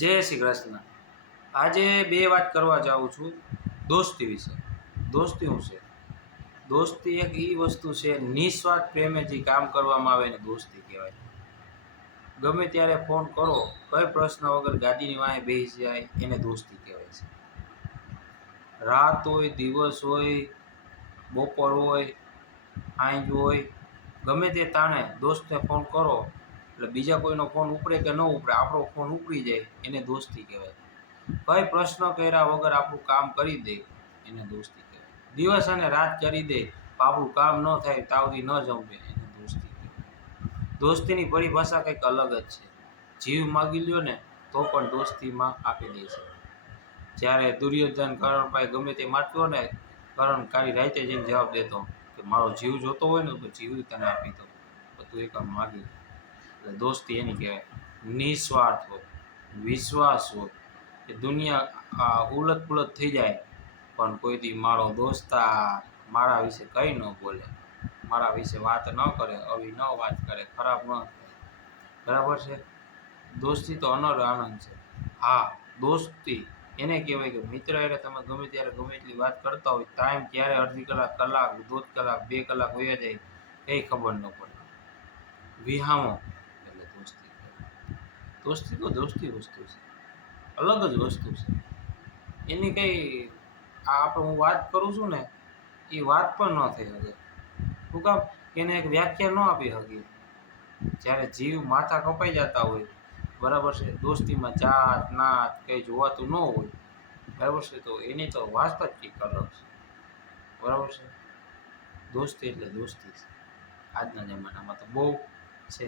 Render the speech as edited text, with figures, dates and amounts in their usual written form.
જય શ્રી કૃષ્ણ। આજે બે વાત કરવા જાઉં છું દોસ્તી વિશે। દોસ્તી શું છે? દોસ્તી એક એ વસ્તુ છે, નિસ્વાર્થ પ્રેમે જે કામ કરવામાં આવે ને દોસ્તી કહેવાય। ગમે ત્યારે ફોન કરો, કઈ પ્રશ્ન વગર ગાડીની વાંહે બેસી જાય એને દોસ્તી કહેવાય છે। રાત હોય, દિવસ હોય, બપોર હોય, સાંજ હોય, ગમે તે તાણે દોસ્તને ફોન કરો એટલે બીજા કોઈનો ફોન ઉપડે કે ન ઉપડે, આપણો ફોન ઉપડી જાય એને દોસ્તી કહેવાય। કઈ પ્રશ્ન કર્યા વગર આપણું કામ કરી દે એને દોસ્તી કહેવાય। દિવસ અને રાત કરી દે આપણું કામ ન થાય તાવથી ન જમે એને દોસ્તી કહેવાય। દોસ્તીની પરિભાષા કંઈક અલગ જ છે। જીવ માગી લ્યો ને તો પણ દોસ્તીમાં આપી દે છે। જ્યારે દુર્યોધન કર્ણ પાસે ગમે તે માગતો ને, કર્ણ કાલી રાતે જઈને જવાબ દેતો કે મારો જીવ જોતો હોય ને તો જીવ તને આપી દો, તું એક માગી। એટલે દોસ્તી એની કહેવાય, નિસ્વાર્થ હોય, વિશ્વાસ હોય કે દુનિયા ઉલટ પુલટ થઈ જાય પણ કોઈથી મારો દોસ્તાર મારા વિશે કંઈ ન બોલે, મારા વિશે વાત ન કરે, આવી ન વાત કરે, ખરાબ ન થાય, બરાબર છે। દોસ્તી તો અનર આનંદ છે। હા, દોસ્તી એને કહેવાય કે મિત્ર એટલે તમે ગમે ત્યારે ગમે એટલી વાત કરતા હોય, ટાઈમ ક્યારે અડધી કલાક, કલાક, દોઢ કલાક, 2 કલાક વયા જાય કંઈ ખબર ન પડે। વિહામો એટલે દોસ્તી કહેવાય। દોસ્તી તો દોસ્તી વસ્તુ છે, અલગ જ વસ્તુ છે। એની કંઈ આપણે હું વાત કરું છું ને એ વાત પણ ન થઈ શકે। શું કામ? એને એક વ્યાખ્યા ન આપી શકીએ। જ્યારે જીવ માથા કપાઈ જતા હોય, બરાબર છે, દોસ્તીમાં જાત નાત કંઈ જોવાતું ન હોય, બરાબર છે, તો એની તો વાત જ કંઈક અલગ છે, બરાબર છે। દોસ્તી એટલે દોસ્તી છે। આજના જમાનામાં તો બહુ છે।